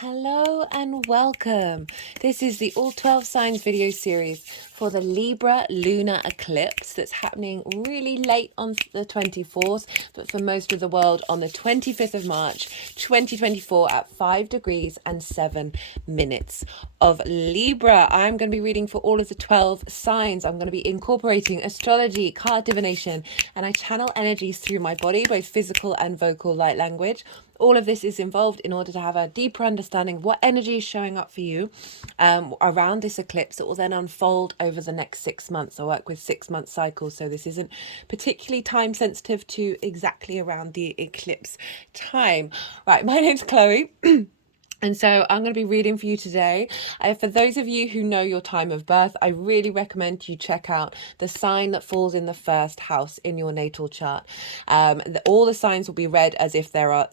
Hello and welcome. This is the All 12 Signs video series for the Libra Lunar Eclipse that's happening really late on the 24th, but for most of the world on the 25th of March 2024 at 5 degrees and 7 minutes of Libra. I'm going to be reading for all of the 12 signs. I'm going to be incorporating astrology, card divination, and I channel energies through my body, both physical and vocal light language. All of this is involved in order to have a deeper understanding of what energy is showing up for you around this eclipse that will then unfold over the next 6 months. I work with 6-month cycles, so this isn't particularly time sensitive to exactly around the eclipse time. Right, my name's Chloe. And so I'm going to be reading for you today. For those of you who know your time of birth, I really recommend you check out the sign that falls in the first house in your natal chart. All the signs will be read as if they are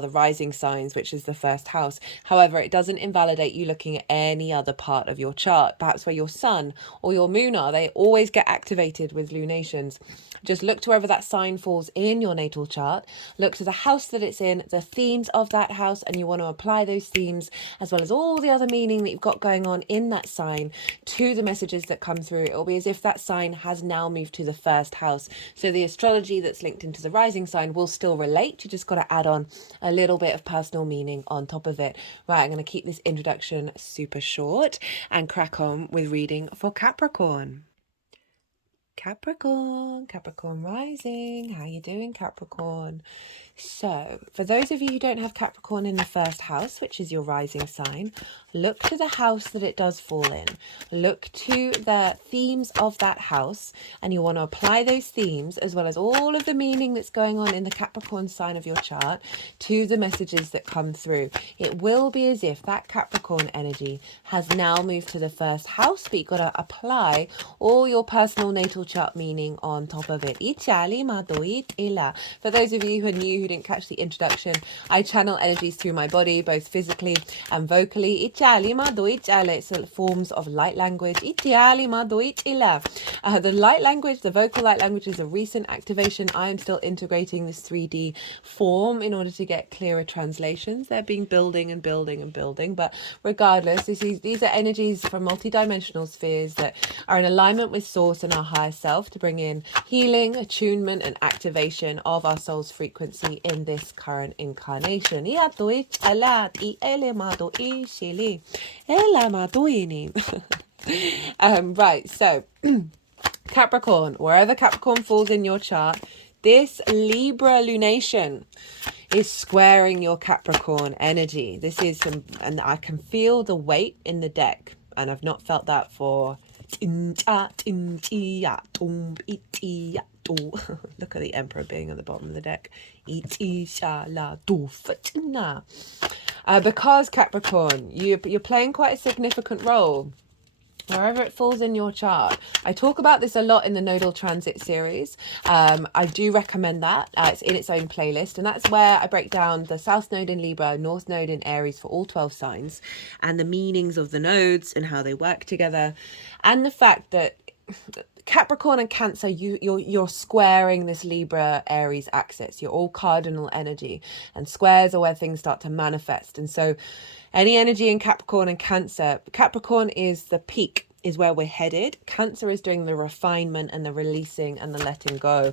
the rising signs, which is the first house. However, it doesn't invalidate you looking at any other part of your chart, perhaps where your sun or your moon are. They always get activated with lunations. Just look to wherever that sign falls in your natal chart. Look to the house that it's in, the themes of that house, and you want to apply those themes as well as all the other meaning that you've got going on in that sign to the messages that come through. It will be as if that sign has now moved to the first house. So the astrology that's linked into the rising sign will still relate. You just got to add on a little bit of personal meaning on top of it. Right, I'm going to keep this introduction super short and crack on with reading for Capricorn. Capricorn rising. How you doing, Capricorn? So, for those of you who don't have Capricorn in the first house, which is your rising sign, look to the house that it does fall in. Look to the themes of that house, and you want to apply those themes as well as all of the meaning that's going on in the Capricorn sign of your chart to the messages that come through. It will be as if that Capricorn energy has now moved to the first house, but you've got to apply all your personal natal chart meaning on top of it. For those of you who are new, who didn't catch the introduction, I channel energies through my body, both physically and vocally. It's forms of light language. The light language, the vocal light language, is a recent activation. I am still integrating this 3D form in order to get clearer translations. They're being building and building and building, but regardless, these are energies from multidimensional spheres that are in alignment with source and our higher self to bring in healing, attunement, and activation of our soul's frequency in this current incarnation. Right, so Capricorn, wherever Capricorn falls in your chart, this Libra lunation is squaring your Capricorn energy. This is and I can feel the weight in the deck, and I've not felt that for look at the Emperor being at the bottom of the deck. Because Capricorn, you're playing quite a significant role wherever it falls in your chart. I talk about this a lot in the Nodal Transit series. I do recommend that. It's in its own playlist, and that's where I break down the South Node in Libra, North Node in Aries for all 12 signs, and the meanings of the nodes and how they work together, and the fact that Capricorn and Cancer, you're squaring this Libra Aries axis. You're all cardinal energy, and squares are where things start to manifest. And so any energy in Capricorn and Cancer, Capricorn is the peak, is where we're headed. Cancer is doing the refinement and the releasing and the letting go.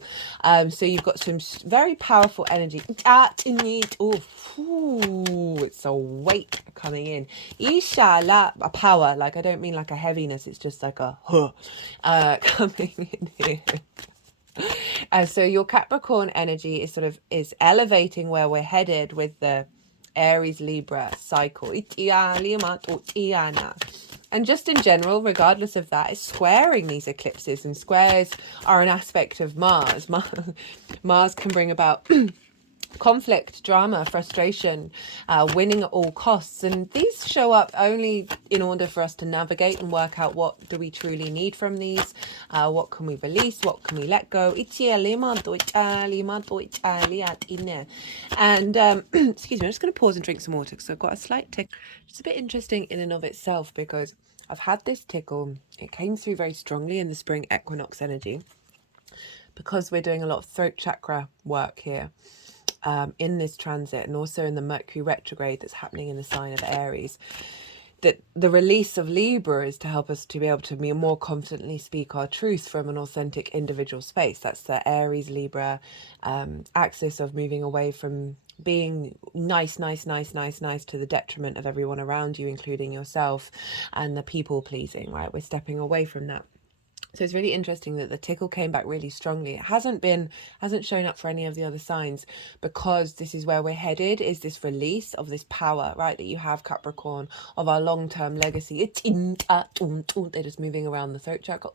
So you've got some very powerful energy. It's a weight coming in. Ishala, a power. Like, I don't mean like a heaviness. It's just like a coming in here. So your Capricorn energy is elevating where we're headed with the Aries Libra cycle. And just in general, regardless of that, is squaring these eclipses, and squares are an aspect of Mars. Mars can bring about conflict, drama, frustration, winning at all costs, and these show up only in order for us to navigate and work out what do we truly need from these, what can we release, what can we let go. And excuse me, I'm just going to pause and drink some water because I've got a slight tickle. It's a bit interesting in and of itself because I've had this tickle. It came through very strongly in the spring equinox energy because we're doing a lot of throat chakra work here. in this transit, and also in the Mercury retrograde that's happening in the sign of Aries, that the release of Libra is to help us to be able to more confidently speak our truth from an authentic individual space. That's the Aries Libra axis of moving away from being nice to the detriment of everyone around you, including yourself, and the people pleasing, right? We're stepping away from that. So it's really interesting that the tickle came back really strongly. It hasn't shown up for any of the other signs, because this is where we're headed, is this release of this power, right, that you have, Capricorn, of our long-term legacy. They're just moving around the throat chakra.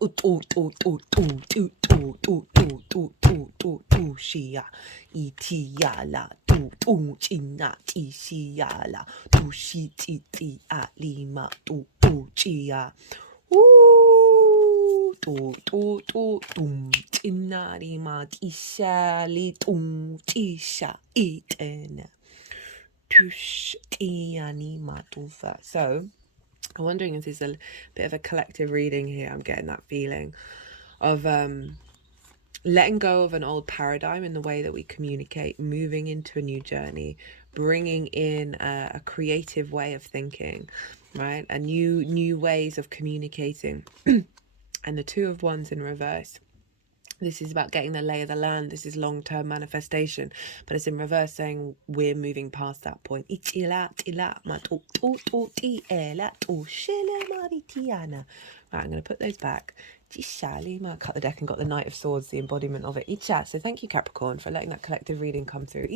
So I'm wondering if there's a bit of a collective reading here. I'm getting that feeling of letting go of an old paradigm in the way that we communicate, moving into a new journey, bringing in a creative way of thinking, right? And new ways of communicating. And the Two of Wands in reverse. This is about getting the lay of the land. This is long-term manifestation, but it's in reverse, saying we're moving past that point. Right, I'm going to put those back. Cut the deck and got the Knight of Swords, the embodiment of it. So thank you, Capricorn, for letting that collective reading come through.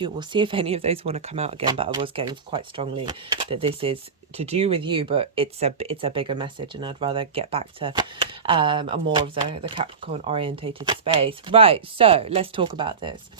We'll see if any of those want to come out again, but I was getting quite strongly that this is to do with you, but it's a bigger message, and I'd rather get back to a more of the Capricorn orientated space. Right, so let's talk about this.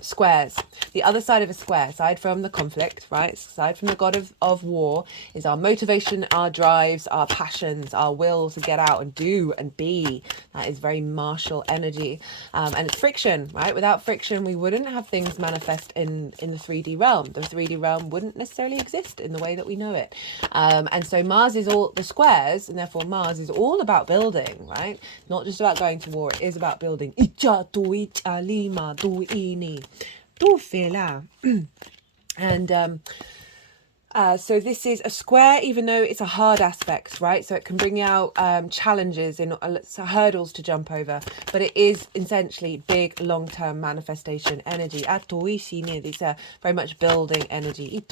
Squares. The other side of a square, aside from the conflict, right, aside from the god of war, is our motivation, our drives, our passions, our will to get out and do and be. That is very martial energy. And it's friction, right? Without friction, we wouldn't have things manifest in the 3D realm. The 3D realm wouldn't necessarily exist in the way that we know it. And so Mars is all the squares, and therefore Mars is all about building, right? Not just about going to war. It is about building. And so this is a square, even though it's a hard aspect, right? So it can bring out challenges and hurdles to jump over, but it is essentially big long-term manifestation energy. It's a very much building energy.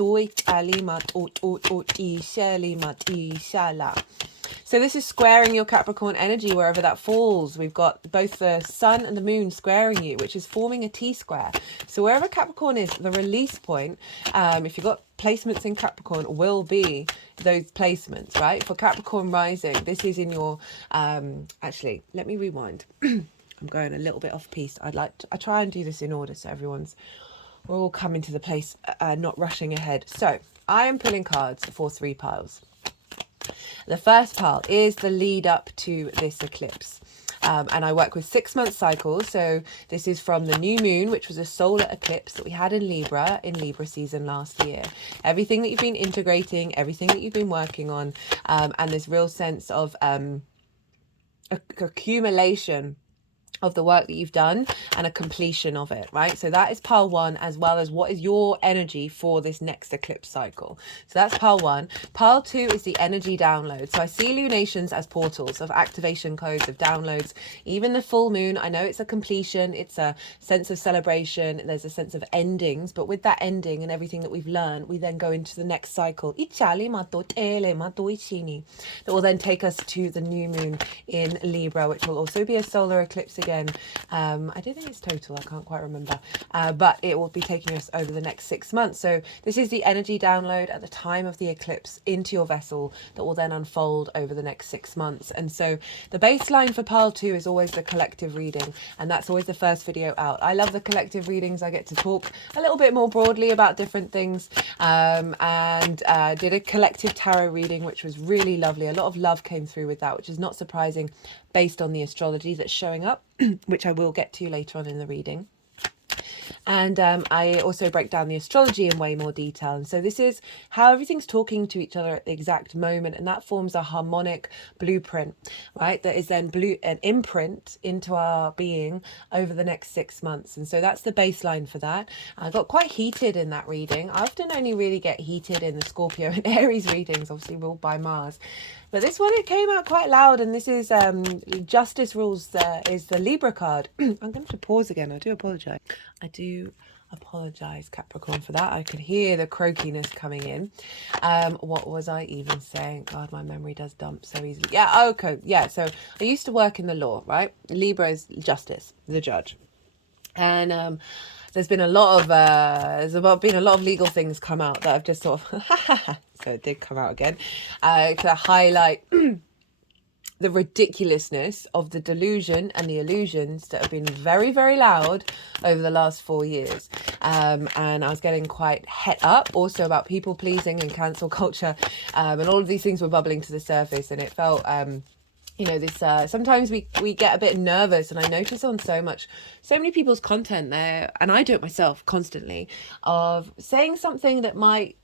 So this is squaring your Capricorn energy wherever that falls. We've got both the sun and the moon squaring you, which is forming a T-square. So wherever Capricorn is, the release point, if you've got placements in Capricorn, will be those placements, right? For Capricorn rising, this is in your, actually, let me rewind. I'm going a little bit off piece. I try and do this in order so we're all coming to the place, not rushing ahead. So I am pulling cards for 3 piles. The first pile is the lead up to this eclipse. And I work with 6-month cycles. So this is from the new moon, which was a solar eclipse that we had in Libra season last year. Everything that you've been integrating, everything that you've been working on, and this real sense of accumulation of the work that you've done and a completion of it, right? So that is pile 1, as well as what is your energy for this next eclipse cycle. So that's pile 1. Pile 2 is the energy download. So I see lunations as portals of activation codes, of downloads. Even the full moon, I know it's a completion, it's a sense of celebration, there's a sense of endings, but with that ending and everything that we've learned, we then go into the next cycle that will then take us to the new moon in Libra, which will also be a solar eclipse again. I don't think it's total, I can't quite remember, but it will be taking us over the next 6 months. So this is the energy download at the time of the eclipse into your vessel that will then unfold over the next 6 months. And so the baseline for pile 2 is always the collective reading, and that's always the first video out. I love the collective readings. I get to talk a little bit more broadly about different things, and did a collective tarot reading, which was really lovely. A lot of love came through with that, which is not surprising based on the astrology that's showing up, which I will get to later on in the reading. And I also break down the astrology in way more detail. And so this is how everything's talking to each other at the exact moment. And that forms a harmonic blueprint, right? That is then an imprint into our being over the next 6 months. And so that's the baseline for that. I got quite heated in that reading. I often only really get heated in the Scorpio and Aries readings, obviously ruled by Mars. But this one, it came out quite loud, and this is Justice Rules is the Libra card. I'm going to pause again. I do apologise. I do apologise, Capricorn, for that. I could hear the croakiness coming in. What was I even saying? God, my memory does dump so easily. Yeah, okay. Yeah, so I used to work in the law, right? Libra is justice, the judge. And there's been a lot of legal things come out that I've just sort of so it did come out again to highlight the ridiculousness of the delusion and the illusions that have been very, very loud over the last 4 years. And I was getting quite het up also about people pleasing and cancel culture, and all of these things were bubbling to the surface, and it felt this sometimes we get a bit nervous, and I notice on so many people's content there, and I do it myself constantly, of saying something that might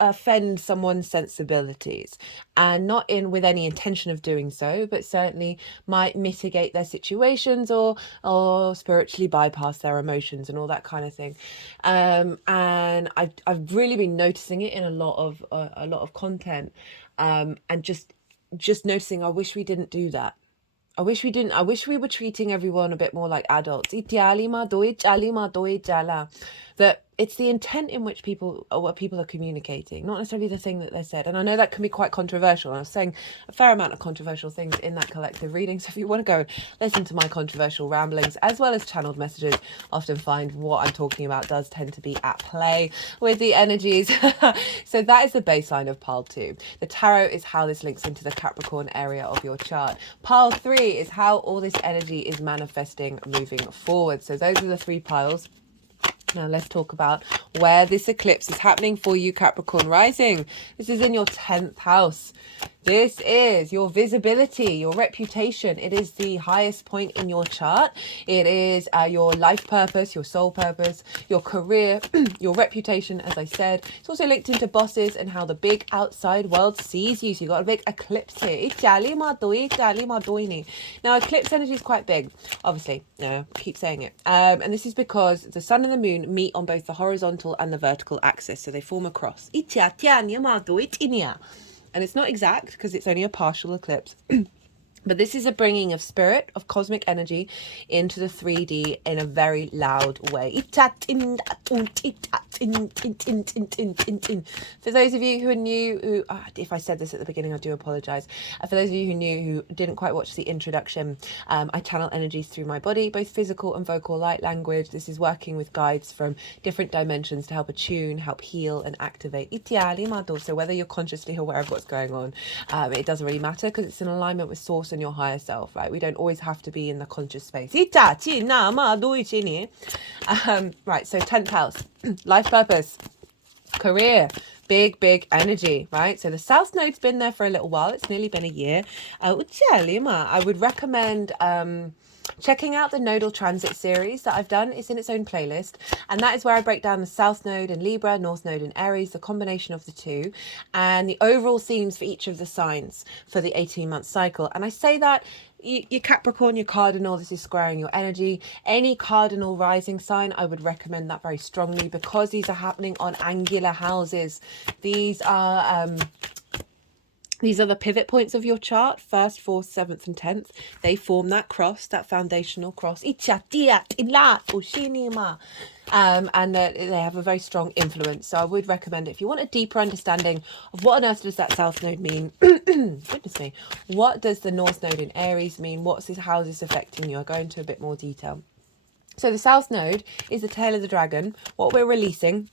offend someone's sensibilities, and not with any intention of doing so, but certainly might mitigate their situations or spiritually bypass their emotions and all that kind of thing. And I've really been noticing it in a lot of content, and just noticing, I wish we didn't do that. I wish we didn't. I wish we were treating everyone a bit more like adults. That it's the intent in which people are communicating, not necessarily the thing that they're said. And I know that can be quite controversial. And I was saying a fair amount of controversial things in that collective reading. So if you want to go and listen to my controversial ramblings as well as channeled messages, often find what I'm talking about does tend to be at play with the energies. So that is the baseline of pile 2. The tarot is how this links into the Capricorn area of your chart. Pile 3 is how all this energy is manifesting moving forward. So those are the 3 piles. Now let's talk about where this eclipse is happening for you, Capricorn rising. This is in your 10th house. This is your visibility, your reputation. It is the highest point in your chart. It is your life purpose, your soul purpose, your career, your reputation, as I said. It's also linked into bosses and how the big outside world sees you. So you've got a big eclipse here. Now, eclipse energy is quite big, obviously. I keep saying it. And this is because the sun and the moon meet on both the horizontal and the vertical axis. So they form a cross. And it's not exact because it's only a partial eclipse. But this is a bringing of spirit, of cosmic energy into the 3D in a very loud way. For those of you who are new, if I said this at the beginning, I do apologise. For those of you who knew, who didn't quite watch the introduction, I channel energies through my body, both physical and vocal light language. This is working with guides from different dimensions to help attune, help heal and activate. So whether you're consciously aware of what's going on, it doesn't really matter because it's in alignment with source and your higher self, right? We don't always have to be in the conscious space. Right, so 10th house, life purpose, career, big energy, right? So the South Node's been there for a little while. It's nearly been a year. I would recommend checking out the nodal transit series that I've done. It's in its own playlist, and that is where I break down the South Node in Libra, North Node in Aries, the combination of the two, and the overall themes for each of the signs for the 18-month cycle. And I say that your Capricorn, your cardinal, this is squaring your energy. Any cardinal rising sign, I would recommend that very strongly because these are happening on angular houses. These are the pivot points of your chart, 1st, 4th, 7th and 10th. They form that cross, that foundational cross. And they have a very strong influence. So I would recommend it if you want a deeper understanding of what on earth does that South Node mean. Goodness me. What does the North Node in Aries mean? How is this affecting you? I'll go into a bit more detail. So the South Node is the tail of the dragon. What we're releasing,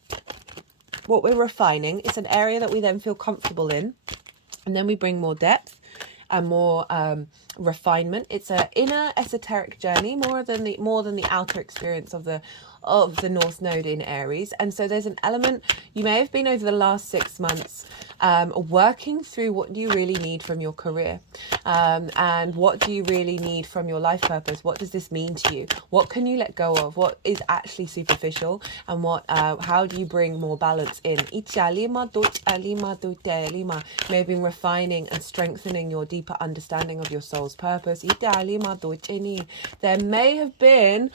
what we're refining. It's an area that we then feel comfortable in. And then we bring more depth and more refinement. It's an inner esoteric journey, more than the outer experience of the North Node in Aries. And so there's an element, you may have been over the last 6 months working through what do you really need from your career, and what do you really need from your life purpose. What does this mean to you? What can you let go of? What is actually superficial, and what how do you bring more balance in? You may have been refining and strengthening your deeper understanding of your soul's purpose. There may have been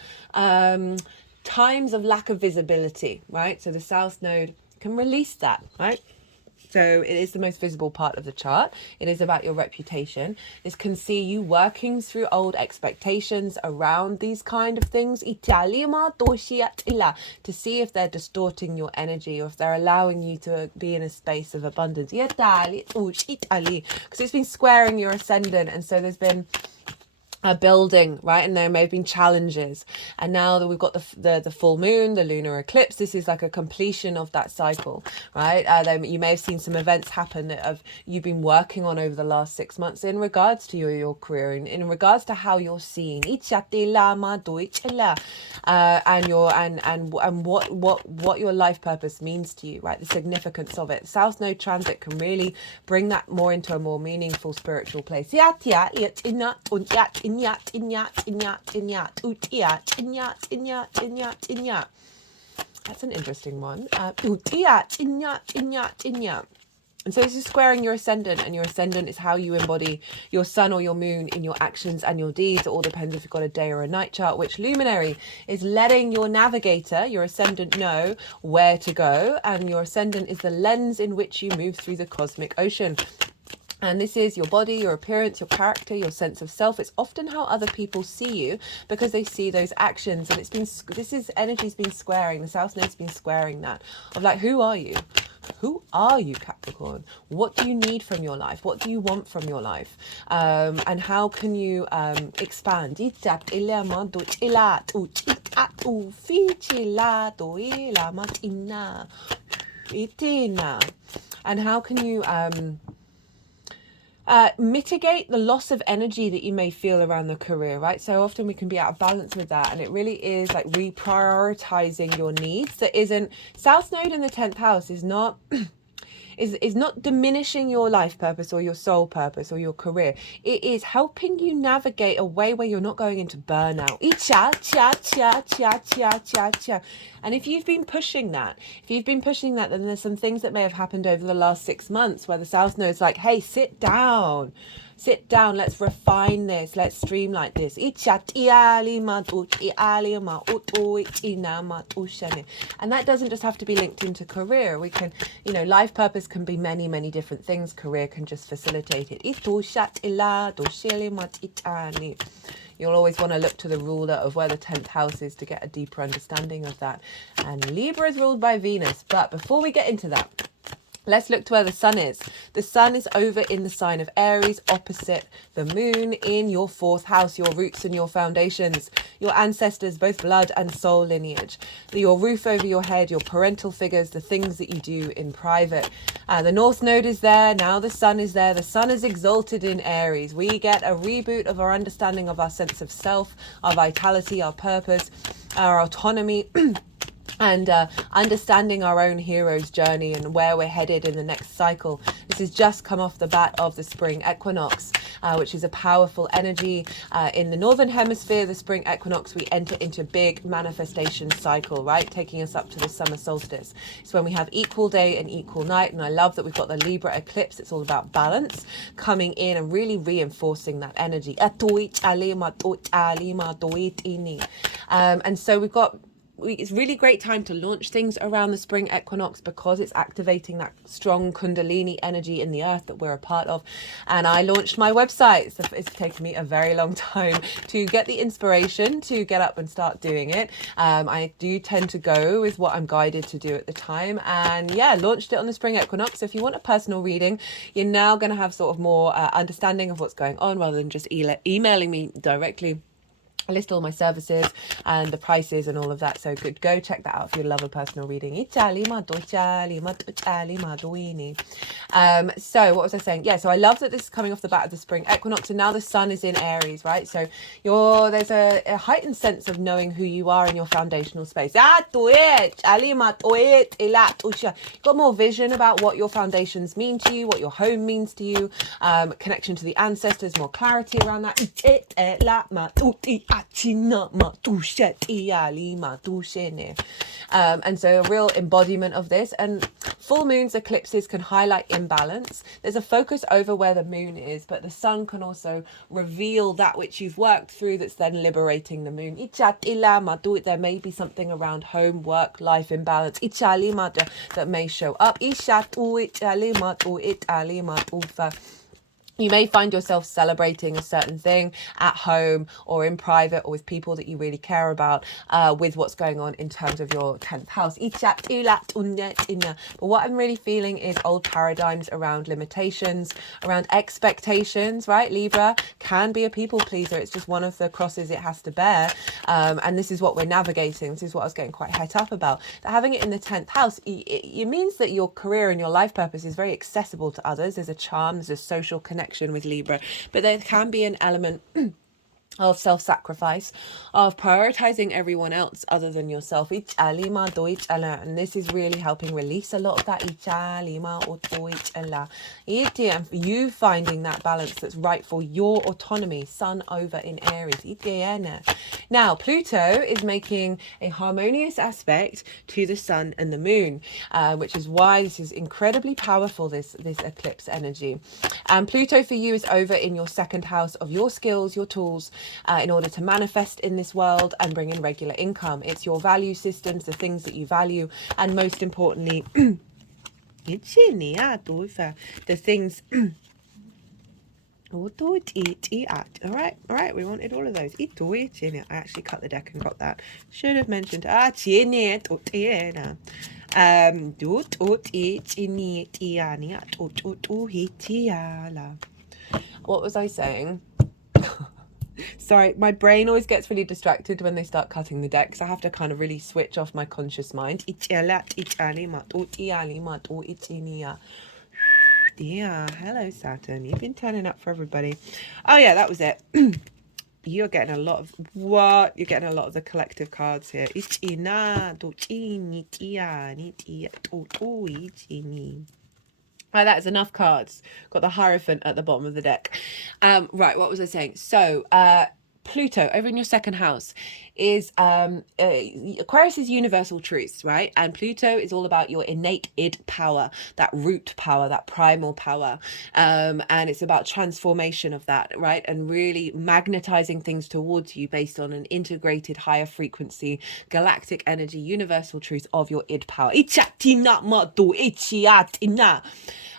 times of lack of visibility, right? So the South Node can release that, right? So it is the most visible part of the chart. It is about your reputation. This can see you working through old expectations around these kind of things, to see if they're distorting your energy or if they're allowing you to be in a space of abundance. Because it's been squaring your ascendant, and so there's been a building, right? And there may have been challenges, and now that we've got the full moon, the lunar eclipse, this is like a completion of that cycle, right? Then you may have seen some events happen that you've been working on over the last 6 months in regards to your career, and in regards to how you're seen, and what your life purpose means to you, right? The significance of it. South Node transit can really bring that more into a more meaningful spiritual place. That's an interesting one. And so this is squaring your ascendant, and your ascendant is how you embody your sun or your moon in your actions and your deeds. It all depends if you've got a day or a night chart. Which luminary is letting your navigator, your ascendant, know where to go, and your ascendant is the lens in which you move through the cosmic ocean. And this is your body, your appearance, your character, your sense of self. It's often how other people see you because they see those actions. And energy's been squaring. The South Node's been squaring that of like, who are you? Who are you, Capricorn? What do you need from your life? What do you want from your life? And how can you expand? And how can you mitigate the loss of energy that you may feel around the career, right? So often we can be out of balance with that, and it really is like reprioritizing your needs. That isn't, South Node in the 10th house is not is not diminishing your life purpose or your soul purpose or your career. It is helping you navigate a way where you're not going into burnout. And if you've been pushing that, then there's some things that may have happened over the last 6 months where the South Node's like, hey, sit down, let's refine this, let's streamline this. And that doesn't just have to be linked into career. We can, life purpose can be many, many different things. Career can just facilitate it. You'll always want to look to the ruler of where the 10th house is to get a deeper understanding of that. And Libra is ruled by Venus. But before we get into that, let's look to where the sun is. The sun is over in the sign of Aries, opposite the moon in your 4th house, your roots and your foundations, your ancestors, both blood and soul lineage, your roof over your head, your parental figures, the things that you do in private. The North Node is there. Now the sun is there. The sun is exalted in Aries. We get a reboot of our understanding of our sense of self, our vitality, our purpose, our autonomy, and understanding our own hero's journey and where we're headed in the next cycle. This has just come off the bat of the spring equinox, which is a powerful energy. In the northern hemisphere, the spring equinox, we enter into big manifestation cycle, right? Taking us up to the summer solstice. It's when we have equal day and equal night. And I love that we've got the Libra eclipse. It's all about balance coming in and really reinforcing that energy. And so we've got, it's really great time to launch things around the spring equinox because it's activating that strong Kundalini energy in the earth that we're a part of. And I launched my website. It's taken me a very long time to get the inspiration to get up and start doing it. I do tend to go with what I'm guided to do at the time. And yeah, launched it on the spring equinox. So if you want a personal reading, you're now going to have sort of more understanding of what's going on rather than just emailing me directly. I list all my services and the prices and all of that. So good, go check that out if you love a personal reading. So what was I saying? Yeah, so I love that this is coming off the bat of the spring equinox, and now the sun is in Aries, right? So there's a heightened sense of knowing who you are in your foundational space. You've got more vision about what your foundations mean to you, what your home means to you, connection to the ancestors, more clarity around that. And so a real embodiment of this. And full moons, eclipses can highlight imbalance. There's a focus over where the moon is, but the sun can also reveal that which you've worked through that's then liberating the moon. There may be something around home, work, life imbalance that may show up. You may find yourself celebrating a certain thing at home or in private or with people that you really care about, with what's going on in terms of your 10th house. But what I'm really feeling is old paradigms around limitations, around expectations, right? Libra can be a people pleaser. It's just one of the crosses it has to bear. And this is what we're navigating. This is what I was getting quite het up about. That having it in the 10th house, it means that your career and your life purpose is very accessible to others. There's a charm, there's a social connection with Libra, but there can be an element of self-sacrifice, of prioritizing everyone else other than yourself. And this is really helping release a lot of that. And you finding that balance that's right for your autonomy. Sun over in Aries. Now, Pluto is making a harmonious aspect to the sun and the moon, which is why this is incredibly powerful, this eclipse energy. And Pluto for you is over in your second house of your skills, your tools, in order to manifest in this world and bring in regular income. It's your value systems, the things that you value, and most importantly, the things. All right, we wanted all of those. I actually cut the deck and got that. Should have mentioned. What was I saying? Sorry, my brain always gets really distracted when they start cutting the decks. I have to kind of really switch off my conscious mind. Yeah, hello Saturn. You've been turning up for everybody. Oh yeah, that was it. You're getting a lot of what? You're getting a lot of the collective cards here. Right, that is enough cards. Got the Hierophant at the bottom of the deck. Right, what was I saying? So, Pluto over in your second house is Aquarius is universal truths, right? And Pluto is all about your innate id power, that root power, that primal power, and it's about transformation of that, right? And really magnetizing things towards you based on an integrated higher frequency galactic energy universal truth of your id power.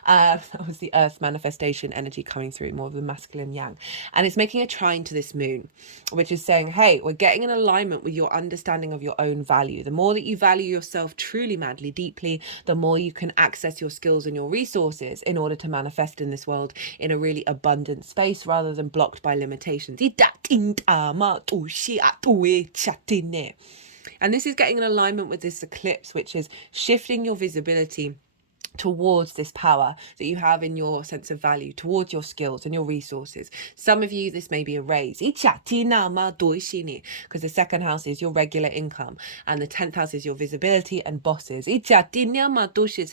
That was the earth manifestation energy coming through, more of the masculine yang. And it's making a trine to this moon, which is saying, hey, we're getting in alignment with your understanding of your own value. The more that you value yourself truly, madly, deeply, the more you can access your skills and your resources in order to manifest in this world in a really abundant space rather than blocked by limitations. And this is getting in alignment with this eclipse, which is shifting your visibility towards this power that you have in your sense of value, towards your skills and your resources. Some of you, this may be a raise, because the second house is your regular income and the 10th house is your visibility and bosses. So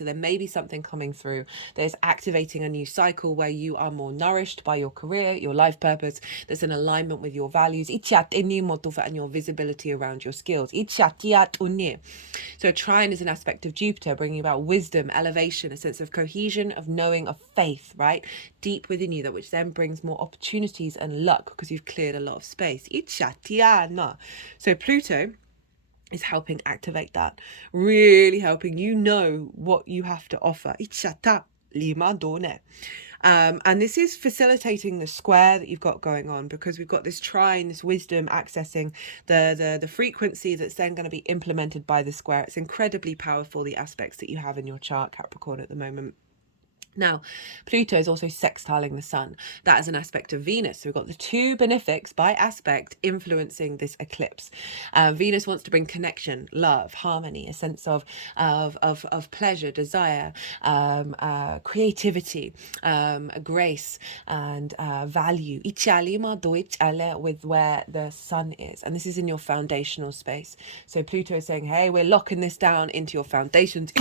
there may be something coming through that is activating a new cycle where you are more nourished by your career, your life purpose, that's in alignment with your values and your visibility around your skills. So trine is an aspect of Jupiter, bringing about wisdom, elevation, a sense of cohesion, of knowing, of faith, right? Deep within you, that which then brings more opportunities and luck because you've cleared a lot of space. So Pluto is helping activate that, really helping you know what you have to offer. And this is facilitating the square that you've got going on, because we've got this trine, this wisdom accessing the frequency that's then going to be implemented by the square. It's incredibly powerful, the aspects that you have in your chart, Capricorn, at the moment. Now, Pluto is also sextiling the sun. That is an aspect of Venus. So we've got the two benefics by aspect influencing this eclipse. Venus wants to bring connection, love, harmony, a sense of pleasure, desire, creativity, grace, and value. With where the sun is. And this is in your foundational space. So Pluto is saying, hey, we're locking this down into your foundations.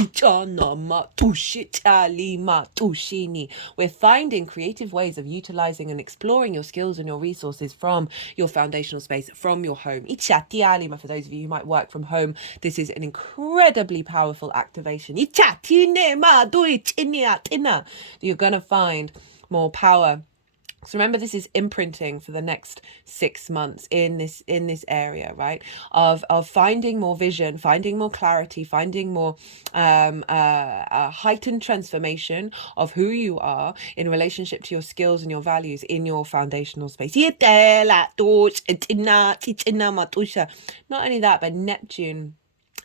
We're finding creative ways of utilizing and exploring your skills and your resources from your foundational space, from your home. For those of you who might work from home, this is an incredibly powerful activation. You're going to find more power. So remember, this is imprinting for the next 6 months in this area, right? Of finding more vision, finding more clarity, finding more heightened transformation of who you are in relationship to your skills and your values in your foundational space. Not only that, but Neptune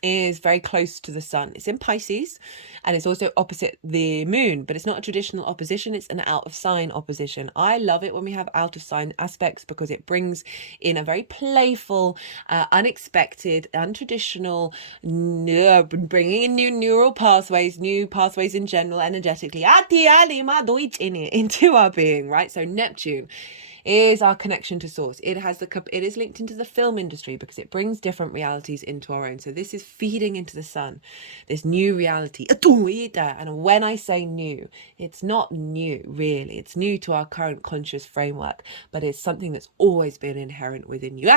is very close to the sun. It's in Pisces and it's also opposite the moon, but it's not a traditional opposition, it's an out of sign opposition. I love it when we have out of sign aspects because it brings in a very playful, unexpected, untraditional, bringing in new neural pathways, new pathways in general, energetically into our being, right? So Neptune is our connection to source. It is linked into the film industry because it brings different realities into our own. So this is feeding into the sun, this new reality. And when I say new, it's not new really. It's new to our current conscious framework, but it's something that's always been inherent within you.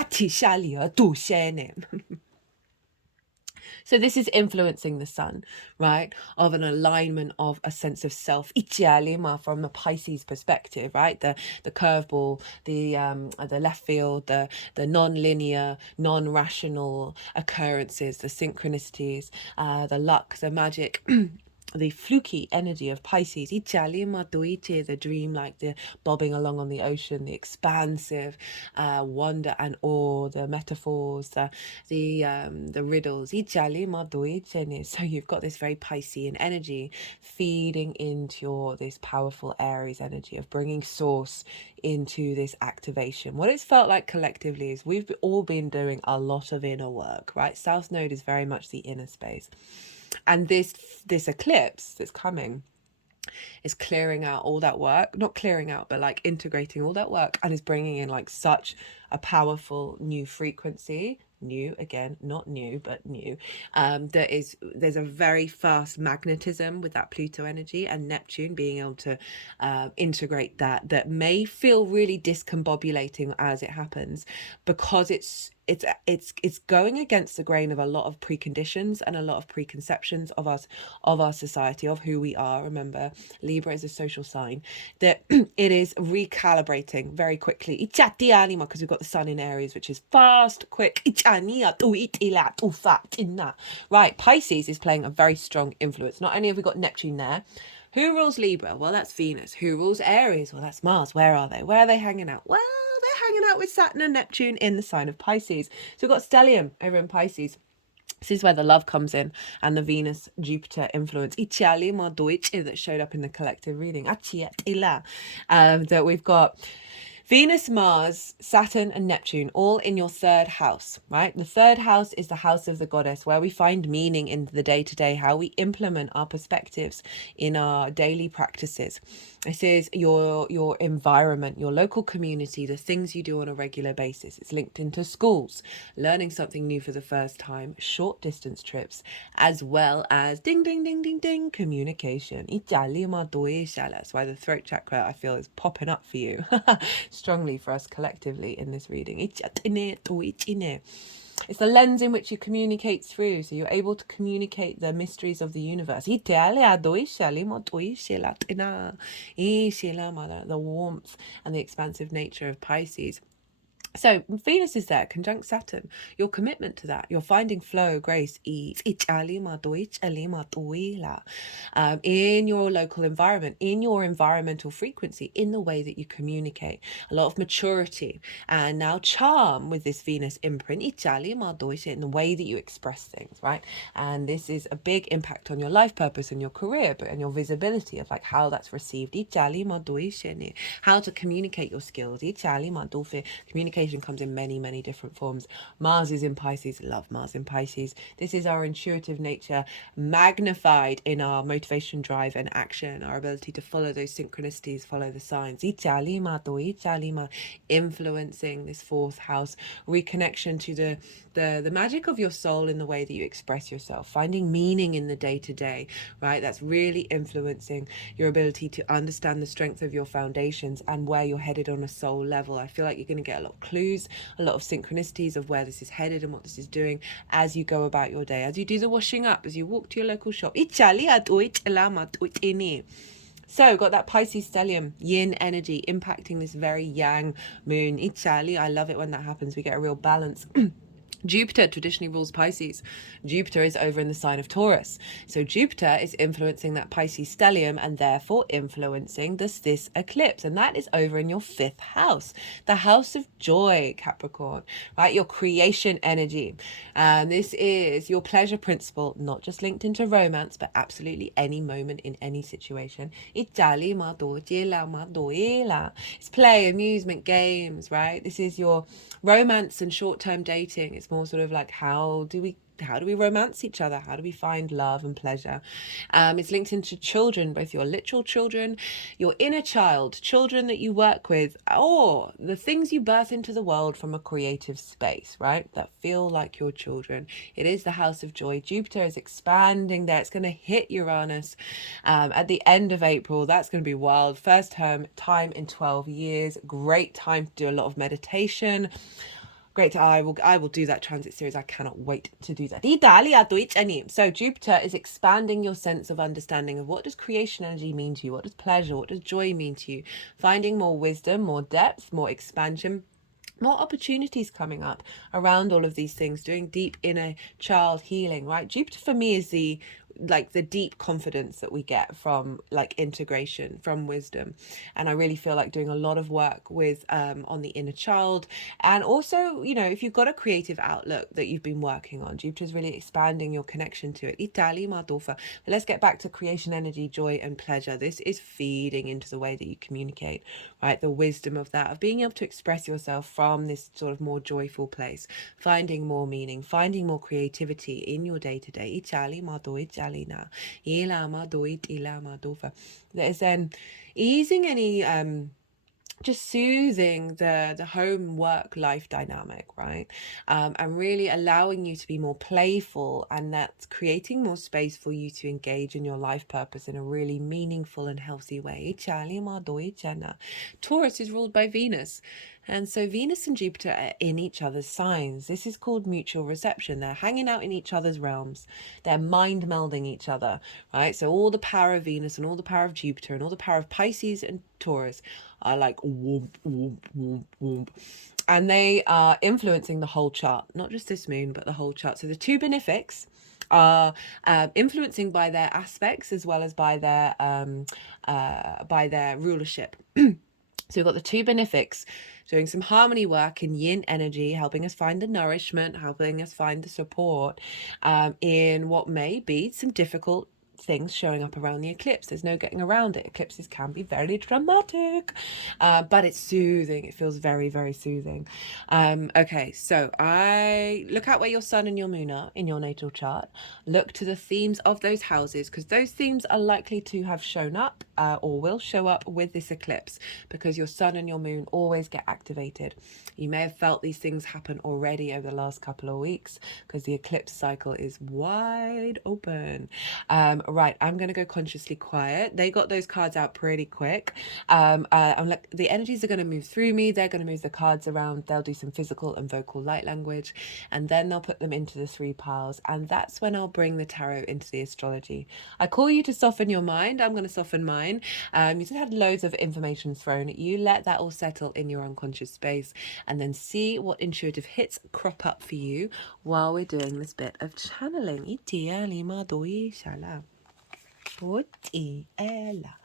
So this is influencing the sun, right? Of an alignment of a sense of self, from the Pisces perspective, right? The curveball, the left field, the non-linear, non-rational occurrences, the synchronicities, the luck, the magic. The fluky energy of Pisces, the dream, like the bobbing along on the ocean, the expansive wonder and awe, the metaphors, the riddles. So you've got this very Piscean energy feeding into this powerful Aries energy of bringing source into this activation. What it's felt like collectively is we've all been doing a lot of inner work, right? South Node is very much the inner space. And this eclipse that's coming is clearing out all that work, not clearing out, but like integrating all that work, and is bringing in like such a powerful new frequency. New, again, not new, but new. There's a very fast magnetism with that Pluto energy, and Neptune being able to integrate that may feel really discombobulating as it happens, because it's going against the grain of a lot of preconditions and a lot of preconceptions of us, of our society, of who we are. Remember, Libra is a social sign, that it is recalibrating very quickly, because we've got the sun in Aries, which is fast, quick. Right, Pisces is playing a very strong influence. Not only have we got Neptune there, who rules Libra? Well, that's Venus. Who rules Aries? Well, that's Mars. Where are they? Where are they hanging out? Well, they're hanging out with Saturn and Neptune in the sign of Pisces. So we've got stellium over in Pisces. This is where the love comes in, and the Venus-Jupiter influence that showed up in the collective reading. That we've got Venus, Mars, Saturn, and Neptune all in your third house, right? The third house is the house of the goddess, where we find meaning in the day-to-day, how we implement our perspectives in our daily practices. This is your environment, your local community, the things you do on a regular basis. It's linked into schools, learning something new for the first time, short distance trips, as well as ding, ding, ding, ding, ding, communication. That's why the throat chakra, I feel, is popping up for you strongly for us collectively in this reading. It's the lens in which you communicate through, so you're able to communicate the mysteries of the universe. The warmth and the expansive nature of Pisces. So Venus is there, conjunct Saturn. Your commitment to that, you're finding flow, grace, ease, in your local environment, in your environmental frequency, in the way that you communicate. A lot of maturity and now charm with this Venus imprint, in the way that you express things, right? And this is a big impact on your life purpose and your career, but and your visibility of like how that's received. How to communicate your skills. Communication comes in many, many different forms. Mars is in Pisces. Love Mars in Pisces. This is our intuitive nature magnified in our motivation, drive, and action. Our ability to follow those synchronicities, follow the signs. Influencing this fourth house, reconnection to the magic of your soul in the way that you express yourself, finding meaning in the day-to-day, right? That's really influencing your ability to understand the strength of your foundations and where you're headed on a soul level. I feel like you're going to get a lot of clues, a lot of synchronicities of where this is headed and what this is doing as you go about your day, as you do the washing up, as you walk to your local shop. So got that Pisces stellium, yin energy impacting this very yang moon. I love it when that happens. We get a real balance. Jupiter traditionally rules Pisces. Jupiter is over in the sign of Taurus. So Jupiter is influencing that Pisces stellium and therefore influencing this eclipse. And that is over in your fifth house, the house of joy, Capricorn, right? Your creation energy. And this is your pleasure principle, not just linked into romance, but absolutely any moment in any situation. It's play, amusement, games, right? This is your romance and short-term dating. It's more sort of like how do we romance each other? How do we find love and pleasure? It's linked into children, both your literal children, your inner child, children that you work with, or the things you birth into the world from a creative space, right? That feel like your children. It is the house of joy. Jupiter is expanding there. It's going to hit Uranus at the end of April. That's going to be wild. First time in 12 years. Great time to do a lot of meditation. Great. I will do that transit series. I cannot wait to do that. So Jupiter is expanding your sense of understanding of what does creation energy mean to you? What does pleasure? What does joy mean to you? Finding more wisdom, more depth, more expansion, more opportunities coming up around all of these things, doing deep inner child healing, right? Jupiter for me is the deep confidence that we get from like integration, from wisdom. And I really feel like doing a lot of work with on the inner child. And also, you know, if you've got a creative outlook that you've been working on, Jupiter's really expanding your connection to it. But let's get back to creation energy, joy and pleasure. This is feeding into the way that you communicate, right? The wisdom of that, of being able to express yourself from this sort of more joyful place, finding more meaning, finding more creativity in your day-to-day. There's then easing any just soothing the home work life dynamic, right? And really allowing you to be more playful, and that's creating more space for you to engage in your life purpose in a really meaningful and healthy way. Taurus is ruled by Venus, and so Venus and Jupiter are in each other's signs. This is called mutual reception. They're hanging out in each other's realms. They're mind melding each other, right? So all the power of Venus and all the power of Jupiter and all the power of Pisces and Taurus are like whoomp, whoomp, whoomp, whoomp. And they are influencing the whole chart, not just this moon, but the whole chart. So the two benefics are influencing by their aspects as well as by their rulership. So we've got the two benefics doing some harmony work in yin energy, helping us find the nourishment, helping us find the support in what may be some difficult things showing up around the eclipse. There's no getting around it. Eclipses can be very dramatic, but it's soothing. It feels very, very soothing. Okay, so I look at where your sun and your moon are in your natal chart. Look to the themes of those houses, because those themes are likely to have shown up or will show up with this eclipse, because your sun and your moon always get activated. You may have felt these things happen already over the last couple of weeks, because the eclipse cycle is wide open. Right, I'm going to go consciously quiet. They got those cards out pretty quick. I'm like, the energies are going to move through me. They're going to move the cards around. They'll do some physical and vocal light language, and then they'll put them into the 3 piles. And that's when I'll bring the tarot into the astrology. I call you to soften your mind. I'm going to soften mine. sign. You just had loads of information thrown at you. Let that all settle in your unconscious space, and then see what intuitive hits crop up for you while we're doing this bit of channeling. Iti alima doi shala. Oti ela.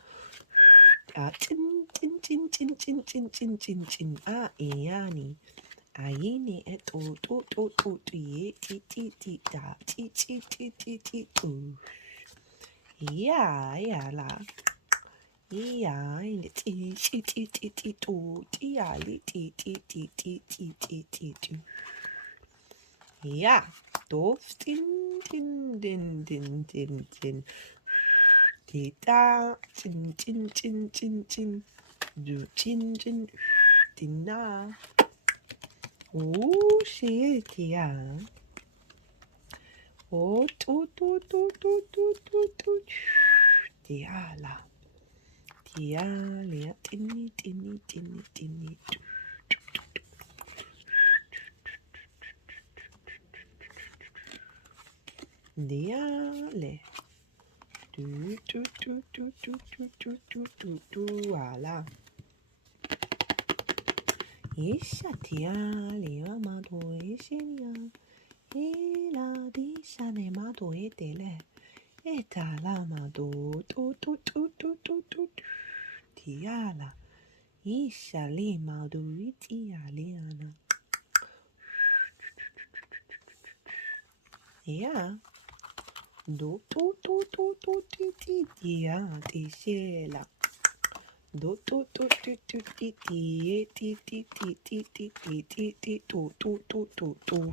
Chin chin chin chin chin chin chin chin chin. Iani. Aini et o to ye ti ti ti da ti ti ti ti ti tu. Ya la. Ya ti ti ti ti ti tu ti ya li ti ti ti ti ti ti ti tu. Ya do tin tin din din din din. Ti da chin chin chin chin chin. Du chin chin din na. Oh shit ya. Oh, Diala. Dialia. Tinny, tinny, tinny, tinny. Diale. Ala. Isha tialia mado ishinia. Ila disha ne mado etele. Eta la mado Tiala. Isha li mado itialiana. Yeah. Do ti dia ti shela. Do ti ti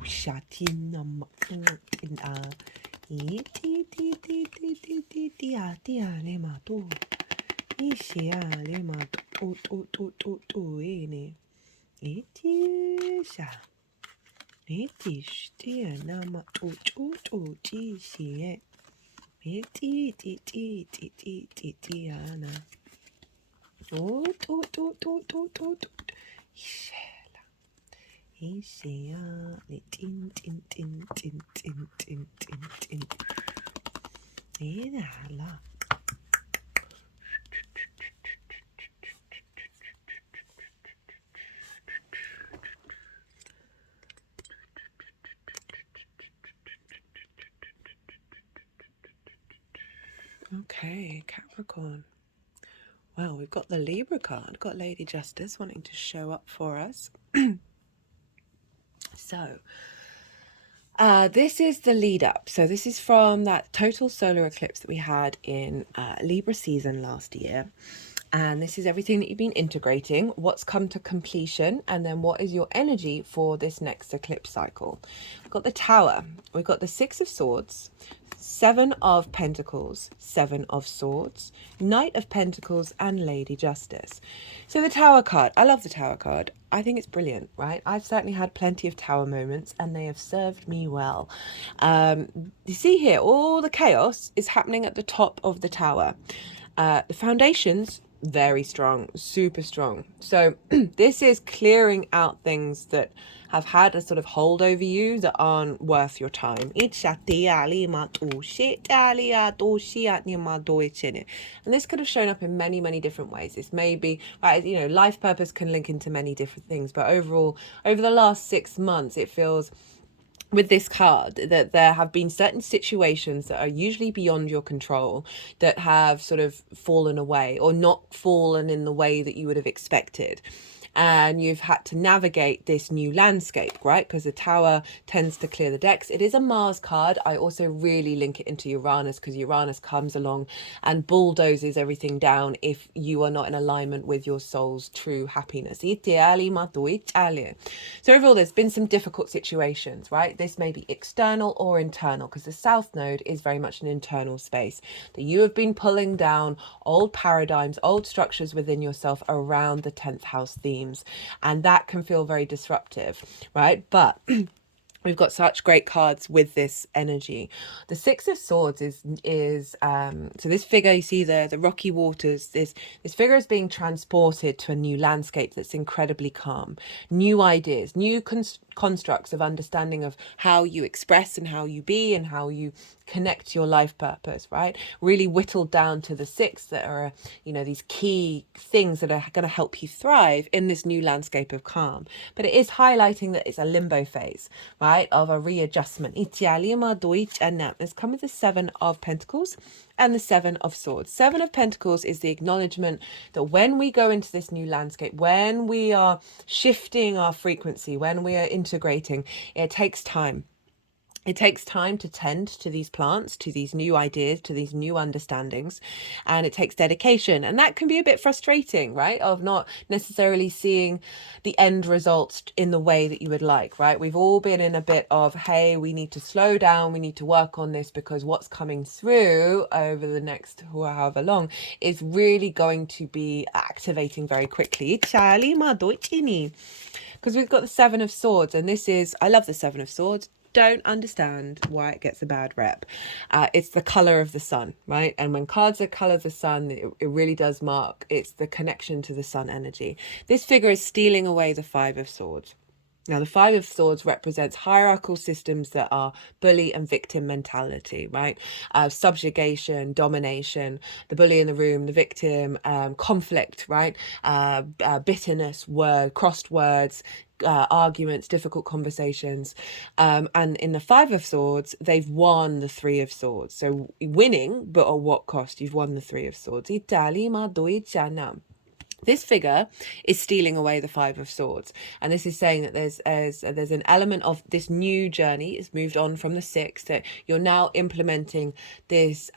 shatina ma le ma to ishia le ma to ene sha shtia na ma to ti shie ana Oh, Shela. Ishea, le tin. La. Okay, Capricorn. Well, we've got the Libra card, got Lady Justice wanting to show up for us. So, this is the lead up. So this is from that total solar eclipse that we had in Libra season last year. And this is everything that you've been integrating, what's come to completion, and then what is your energy for this next eclipse cycle. We've got the Tower, we've got the Six of Swords, Seven of Pentacles, Seven of Swords, Knight of Pentacles, and Lady Justice. So the Tower card, I love the Tower card. I think it's brilliant, right? I've certainly had plenty of Tower moments and they have served me well. You see here, all the chaos is happening at the top of the Tower. The foundations, very strong, super strong. So this is clearing out things that have had a sort of hold over you that aren't worth your time. And this could have shown up in many different ways. This may be, right, you know, life purpose can link into many different things, but overall, over the last 6 months, it feels with this card that there have been certain situations that are usually beyond your control that have sort of fallen away or not fallen in the way that you would have expected. And you've had to navigate this new landscape, right? Because the Tower tends to clear the decks. It is a Mars card. I also really link it into Uranus because Uranus comes along and bulldozes everything down if you are not in alignment with your soul's true happiness. So overall, there's been some difficult situations, right? This may be external or internal because the South Node is very much an internal space that you have been pulling down old paradigms, old structures within yourself around the 10th house theme. And that can feel very disruptive, right? But we've got such great cards with this energy. The Six of Swords is so this figure, you see the rocky waters, this figure is being transported to a new landscape that's incredibly calm, new ideas, new constructs of understanding of how you express and how you be and how you connect to your life purpose, right? Really whittled down to the 6 that are, these key things that are going to help you thrive in this new landscape of calm. But it is highlighting that it's a limbo phase, right, of a readjustment. It's come with the 7 of Pentacles and the 7 of Swords. 7 of Pentacles is the acknowledgement that when we go into this new landscape, when we are shifting our frequency, when we are integrating, it takes time. It takes time to tend to these plants, to these new ideas, to these new understandings, and it takes dedication. And that can be a bit frustrating, right? Of not necessarily seeing the end results in the way that you would like, right? We've all been in a bit of, hey, we need to slow down, we need to work on this because what's coming through over the next however long is really going to be activating very quickly. Because we've got the 7 of Swords, and this is, I love the 7 of Swords. Don't understand why it gets a bad rep. It's the color of the sun, right? And when cards are color of the sun, it really does mark, it's the connection to the sun energy. This figure is stealing away the 5 of Swords. Now, the 5 of Swords represents hierarchical systems that are bully and victim mentality, right? Subjugation, domination, the bully in the room, the victim, conflict, right? Bitterness, crossed words, arguments, difficult conversations. And in the 5 of Swords, they've won the 3 of Swords. So winning, but at what cost? You've won the 3 of Swords. This figure is stealing away the 5 of Swords, and this is saying that there's an element of this new journey. It's moved on from the 6, that you're now implementing this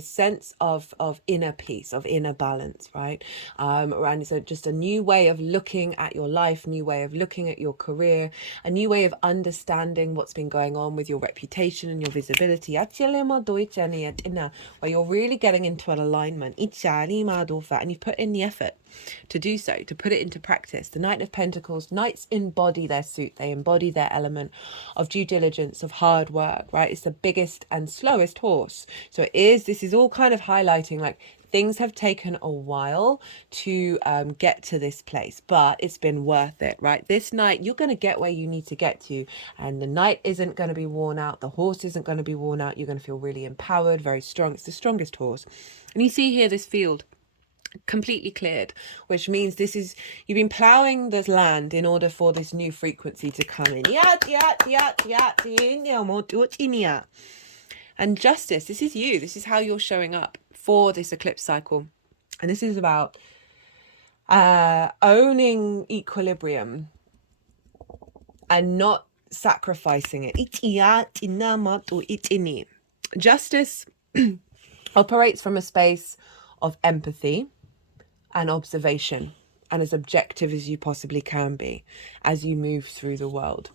sense of inner peace, of inner balance, right? And so just a new way of looking at your life, new way of looking at your career, a new way of understanding what's been going on with your reputation and your visibility. Where you're really getting into an alignment, and you've put in the effort to do so, to put it into practice. The Knight of Pentacles, knights embody their suit, they embody their element of due diligence, of hard work, right? It's the biggest and slowest horse. So this is all kind of highlighting like things have taken a while to get to this place, but it's been worth it, right? This night, you're going to get where you need to get to, and the knight isn't going to be worn out. The horse isn't going to be worn out. You're going to feel really empowered, very strong. It's the strongest horse. And you see here this field completely cleared, which means you've been plowing this land in order for this new frequency to come in. And justice, this is you. This is how you're showing up for this eclipse cycle. And this is about owning equilibrium and not sacrificing it. Justice operates from a space of empathy and observation, and as objective as you possibly can be as you move through the world.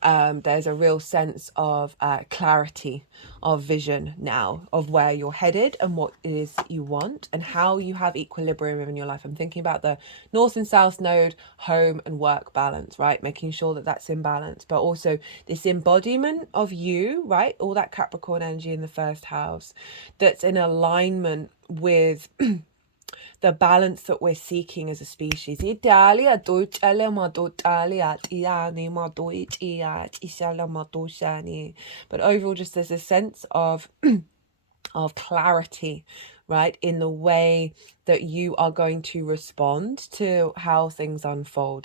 There's a real sense of clarity of vision now of where you're headed and what it is you want and how you have equilibrium in your life. I'm thinking about the north and south node, home and work balance, right? Making sure that that's in balance, but also this embodiment of you, right? All that Capricorn energy in the first house that's in alignment with the balance that we're seeking as a species. But overall, just there's a sense of clarity, right, in the way that you are going to respond to how things unfold.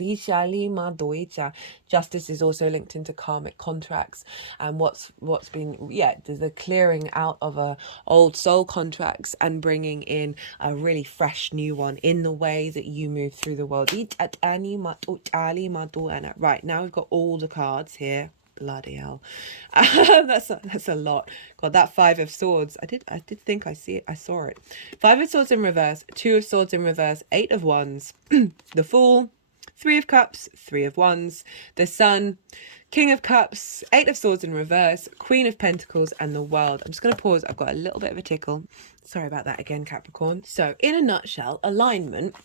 Justice is also linked into karmic contracts, and what's been the clearing out of old soul contracts and bringing in a really fresh new one in the way that you move through the world. Right, now we've got all the cards here. Bloody hell. That's a lot. God, that 5 of Swords. I did think I saw it. 5 of Swords in reverse, 2 of Swords in reverse, 8 of Wands, the Fool, 3 of Cups, 3 of Wands, the Sun, King of Cups, 8 of Swords in reverse, Queen of Pentacles, and the World. I'm just going to pause. I've got a little bit of a tickle. Sorry about that again, Capricorn. So in a nutshell, alignment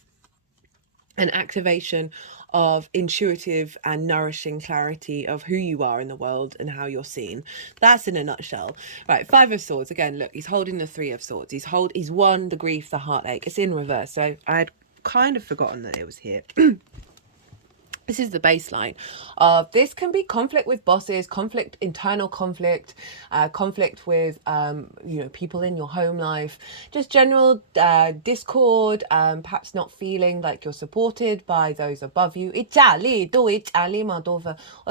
and activation of intuitive and nourishing clarity of who you are in the world and how you're seen. That's in a nutshell. Right, 5 of Swords. Again, look, he's holding the 3 of Swords. He's won the grief, the heartache. It's in reverse. So I had kind of forgotten that it was here. This is the baseline of this. Can be conflict with bosses, conflict, internal conflict, conflict with people in your home life, just general discord, perhaps not feeling like you're supported by those above you, or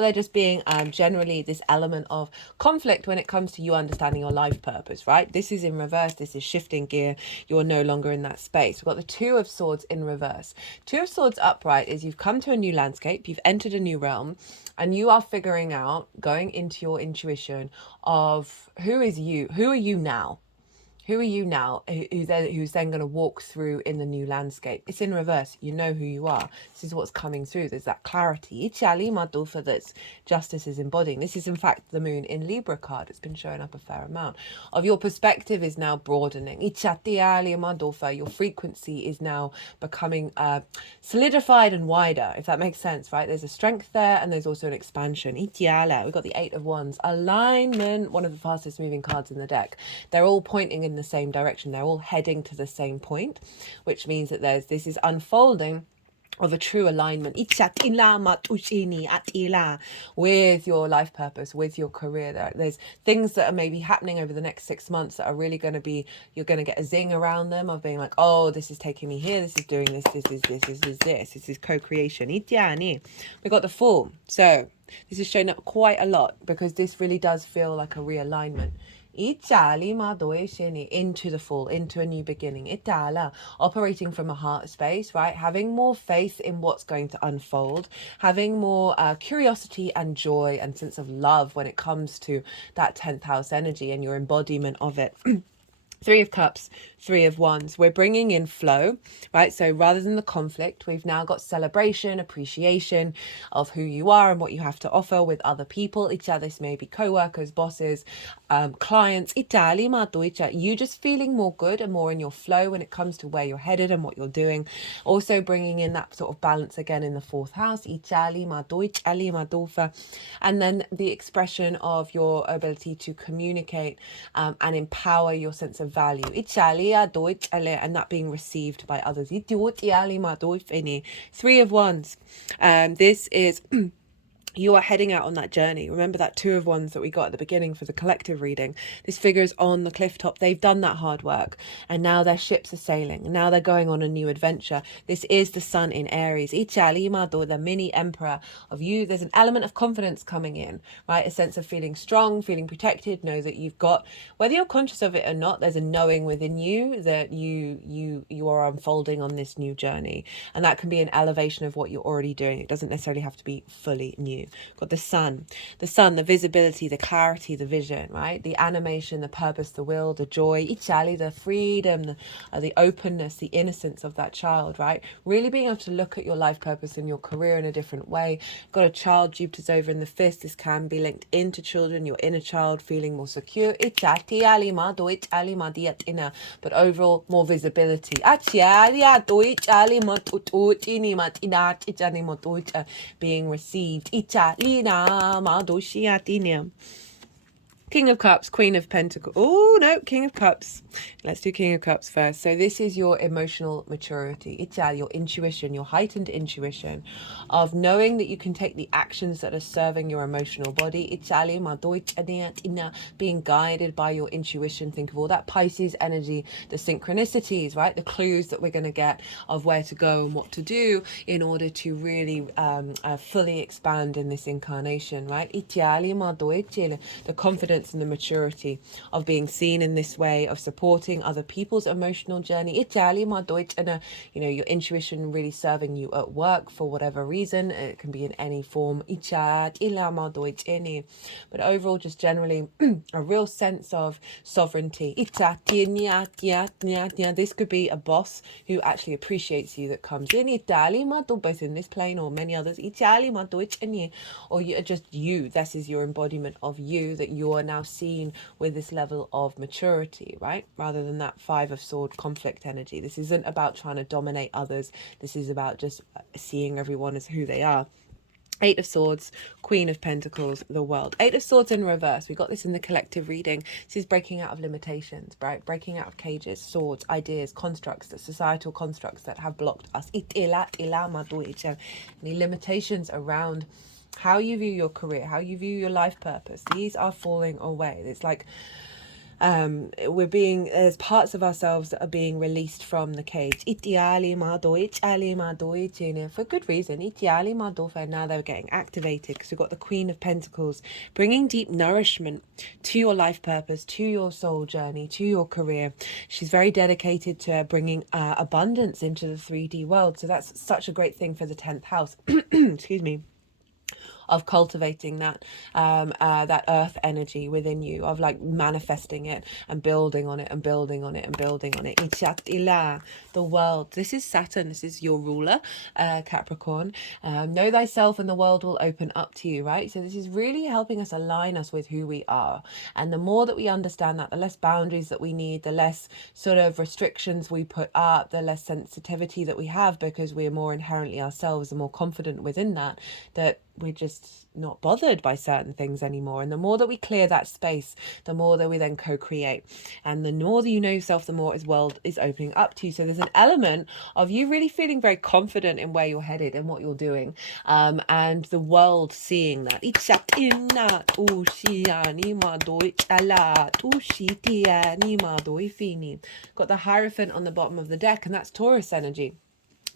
they're just being generally this element of conflict when it comes to you understanding your life purpose, right? This is in reverse. This is shifting gear. You're no longer in that space. We've got the Two of Swords in reverse. Two of Swords upright is you've come to a new landscape, you've entered a new realm, and you are figuring out, going into your intuition of who is you, who are you now? Who are you now? Who's then going to walk through in the new landscape? It's in reverse. You know who you are. This is what's coming through. There's that clarity. That's justice is embodying. This is in fact the moon in Libra card. It's been showing up a fair amount. Of your perspective is now broadening. Your frequency is now becoming solidified and wider, if that makes sense, right? There's a strength there and there's also an expansion. We've got the Eight of Wands. Alignment, one of the fastest moving cards in the deck. They're all pointing in the same direction. They're all heading to the same point, which means that this is unfolding of a true alignment with your life purpose, with your career. There's things that are maybe happening over the next 6 months that are really going to be, you're going to get a zing around them of being like, oh, this is taking me here, this is doing this, this is co-creation. We got the Fool. So this is showing up quite a lot because this really does feel like a realignment. Into the Fool, into a new beginning. Operating from a heart space, right? Having more faith in what's going to unfold, having more curiosity and joy and sense of love when it comes to that 10th house energy and your embodiment of it. Three of Cups, Three of Wands. We're bringing in flow, right? So rather than the conflict, we've now got celebration, appreciation of who you are and what you have to offer with other people. This may be co-workers, bosses, clients. You just feeling more good and more in your flow when it comes to where you're headed and what you're doing. Also bringing in that sort of balance again in the 4th house. And then the expression of your ability to communicate and empower your sense of value. And that being received by others. Three of Wands. This is you are heading out on that journey. Remember that Two of Wands that we got at the beginning for the collective reading. This figure is on the cliff top. They've done that hard work and now their ships are sailing and now they're going on a new adventure. This is the Sun in Aries. The mini emperor of you. There's an element of confidence coming in, right? A sense of feeling strong, feeling protected. Know that you've got, whether you're conscious of it or not, there's a knowing within you that you are unfolding on this new journey. And that can be an elevation of what you're already doing. It doesn't necessarily have to be fully new. Got the sun, the visibility, the clarity, the vision, right? The animation, the purpose, the will, the joy, the freedom, the openness, the innocence of that child, right? Really being able to look at your life purpose and your career in a different way. Got a child, Jupiter's over in the 5th. This can be linked into children, your inner child feeling more secure. But overall, more visibility. Being received. King of Cups, Queen of Pentacles. Oh, no, King of Cups. Let's do King of Cups first. So this is your emotional maturity. Your intuition, your heightened intuition of knowing that you can take the actions that are serving your emotional body. Being guided by your intuition. Think of all that Pisces energy, the synchronicities, right? The clues that we're going to get of where to go and what to do in order to really fully expand in this incarnation, right? The confidence and the maturity of being seen in this way, of supporting other people's emotional journey. And your intuition really serving you at work for whatever reason. It can be in any form. But overall, just generally a real sense of sovereignty. This could be a boss who actually appreciates you, that comes in, both in this plane or many others, or you are just you. This is your embodiment of you, that you are now seen with this level of maturity, right? Rather than that Five of Sword conflict energy. This isn't about trying to dominate others. This is about just seeing everyone as who they are. Eight of Swords, Queen of Pentacles, the World. Eight of Swords in reverse. We got this in the collective reading. This is breaking out of limitations, right? Breaking out of cages, swords, ideas, constructs, the societal constructs that have blocked us. Any limitations around how you view your career, how you view your life purpose. These are falling away. It's like there's parts of ourselves that are being released from the cage for good reason. Now they're getting activated because we've got the Queen of Pentacles bringing deep nourishment to your life purpose, to your soul journey, to your career. She's very dedicated to bringing abundance into the 3D world, so that's such a great thing for the 10th house. Excuse me, of cultivating that earth energy within you, of like manifesting it and building on it and building on it and building on it. The World. This is Saturn. This is your ruler, Capricorn. Know thyself and the world will open up to you, right? So this is really helping us align us with who we are. And the more that we understand that, the less boundaries that we need, the less sort of restrictions we put up, the less sensitivity that we have, because we're more inherently ourselves and more confident within that we're just not bothered by certain things anymore. And the more that we clear that space, the more that we then co-create. And the more that you know yourself, the more this world is opening up to you. So there's an element of you really feeling very confident in where you're headed and what you're doing. And the world seeing that. Got the Hierophant on the bottom of the deck, and that's Taurus energy.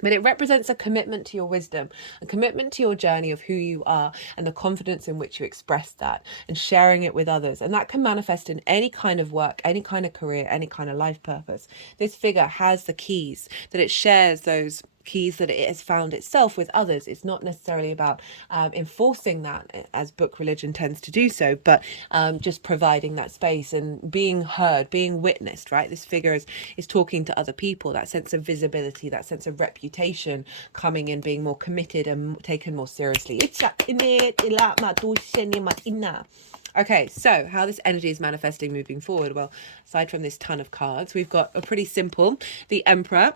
But it represents a commitment to your wisdom, a commitment to your journey of who you are and the confidence in which you express that and sharing it with others. And that can manifest in any kind of work, any kind of career, any kind of life purpose. This figure has the keys, that it shares those keys that it has found itself with others. It's not necessarily about enforcing that, as book religion tends to do so, but just providing that space and being heard, being witnessed, right? This figure is talking to other people, that sense of visibility, that sense of reputation coming in, being more committed and taken more seriously. Okay, so how this energy is manifesting moving forward? Well, aside from this ton of cards, we've got a pretty simple, the Emperor,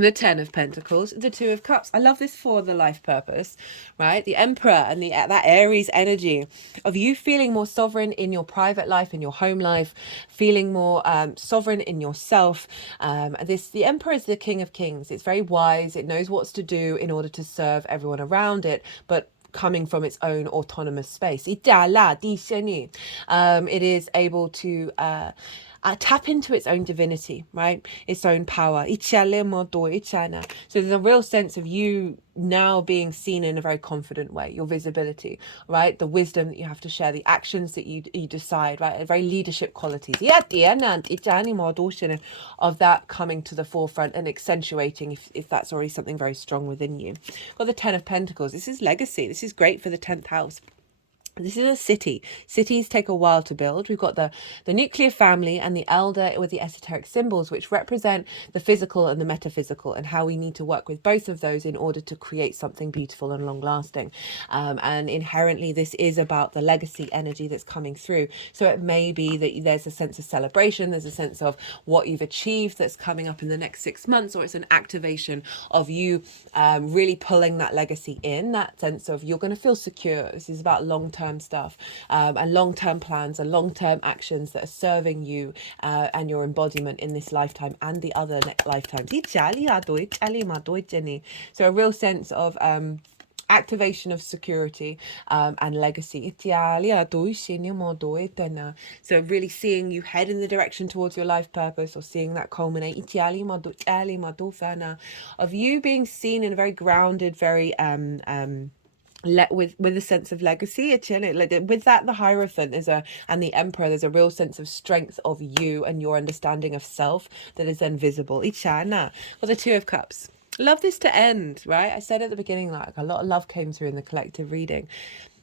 the 10 of Pentacles, the 2 of Cups. I love this for the life purpose, right? The Emperor and that Aries energy of you feeling more sovereign in your private life, in your home life, feeling more sovereign in yourself. The Emperor is the King of Kings. It's very wise. It knows what's to do in order to serve everyone around it, but coming from its own autonomous space. It is able to tap into its own divinity, right? Its own power. So there's a real sense of you now being seen in a very confident way, your visibility, right? The wisdom that you have to share, the actions that you decide, right? Very leadership qualities. Of that coming to the forefront and accentuating if that's already something very strong within you. Got the 10 of Pentacles. This is legacy. This is great for the 10th house. This is a city. Cities take a while to build. We've got the nuclear family and the elder with the esoteric symbols, which represent the physical and the metaphysical, and how we need to work with both of those in order to create something beautiful and long lasting. And inherently, this is about the legacy energy that's coming through. So it may be that there's a sense of celebration, there's a sense of what you've achieved that's coming up in the next 6 months, or it's an activation of you really pulling that legacy in, that sense of you're going to feel secure. This is about long-term stuff and long-term plans and long-term actions that are serving you and your embodiment in this lifetime and the other lifetimes. So a real sense of activation of security and legacy. So really seeing you head in the direction towards your life purpose, or seeing that culminate of you being seen in a very grounded, very with a sense of legacy. With that, the Hierophant and the Emperor, there's a real sense of strength of you and your understanding of self that is then visible. Well, the 2 of Cups. Love this to end, right? I said at the beginning, like, a lot of love came through in the collective reading.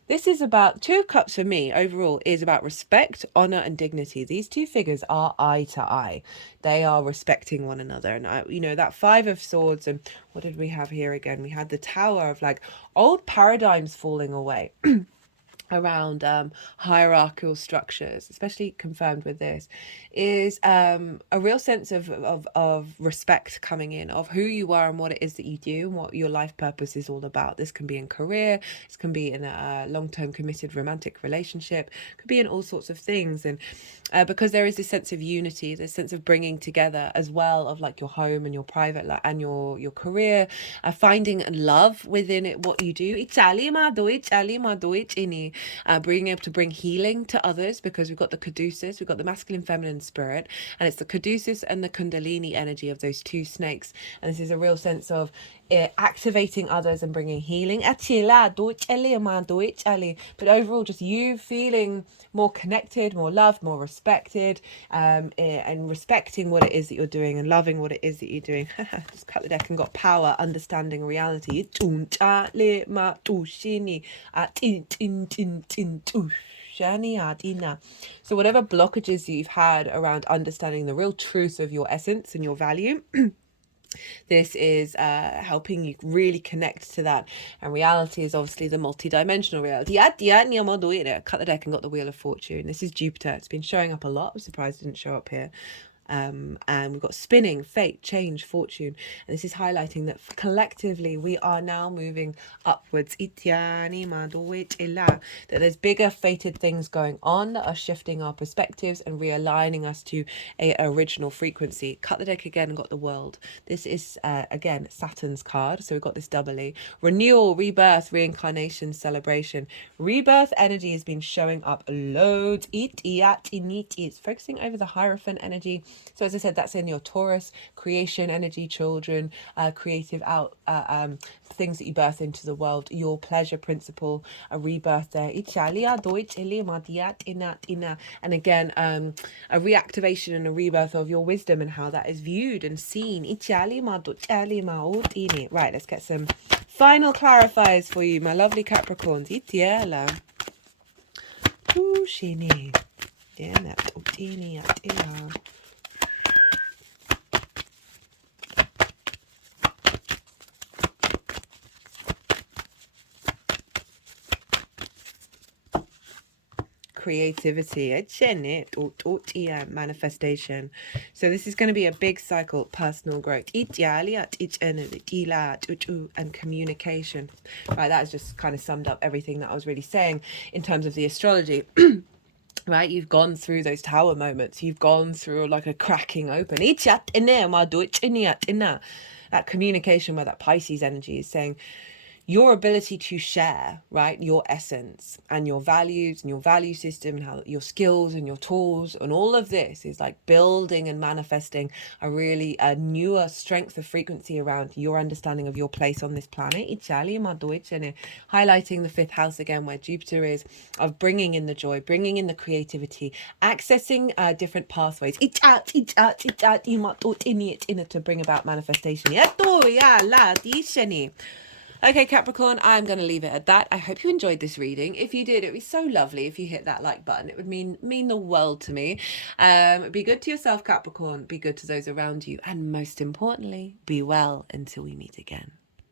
This is about 2 of Cups for me overall is about respect, honor, and dignity. These two figures are eye to eye. They are respecting one another. And that 5 of Swords, and what did we have here again? We had the Tower of like old paradigms falling away. around hierarchical structures, especially confirmed with this, is a real sense of respect coming in, of who you are and what it is that you do and what your life purpose is all about. This can be in career, this can be in a long-term committed romantic relationship, could be in all sorts of things. And because there is this sense of unity, this sense of bringing together as well, of like your home and your private life and your career, finding love within it, what you do. Being able to bring healing to others, because we've got the caduceus, we've got the masculine feminine spirit, and it's the caduceus and the kundalini energy of those two snakes. And this is a real sense of activating others and bringing healing. But overall, just you feeling more connected, more loved, more respected, and respecting what it is that you're doing and loving what it is that you're doing. Just cut the deck and got power, understanding reality. So whatever blockages you've had around understanding the real truth of your essence and your value, this is helping you really connect to that. And reality is obviously the multi-dimensional reality. Cut the deck and got the Wheel of Fortune. This is Jupiter. It's been showing up a lot. I'm surprised it didn't show up here. And we've got spinning, fate, change, fortune, and this is highlighting that collectively we are now moving upwards. That there's bigger fated things going on that are shifting our perspectives and realigning us to a original frequency. Cut the deck again and got the World. This is again Saturn's card, so we've got this doubly: renewal, rebirth, reincarnation, celebration. Rebirth energy has been showing up loads. It's focusing over the Hierophant energy. So as I said, that's in your Taurus, creation energy, children, creative things that you birth into the world, your pleasure principle, a rebirth there. And again, a reactivation and a rebirth of your wisdom and how that is viewed and seen. Right, let's get some final clarifiers for you, my lovely Capricorns. Creativity, manifestation. So this is going to be a big cycle: personal growth and communication. Right, that has just kind of summed up everything that I was really saying in terms of the astrology. Right, you've gone through those tower moments, you've gone through like a cracking open, that communication where that Pisces energy is saying your ability to share, right, your essence and your values and your value system and how your skills and your tools and all of this is like building and manifesting a really newer strength of frequency around your understanding of your place on this planet. Highlighting the fifth house again, where Jupiter is, of bringing in the joy, bringing in the creativity, accessing different pathways to bring about manifestation. Okay, Capricorn, I'm going to leave it at that. I hope you enjoyed this reading. If you did, it would be so lovely if you hit that like button. It would mean the world to me. Be good to yourself, Capricorn. Be good to those around you. And most importantly, be well until we meet again.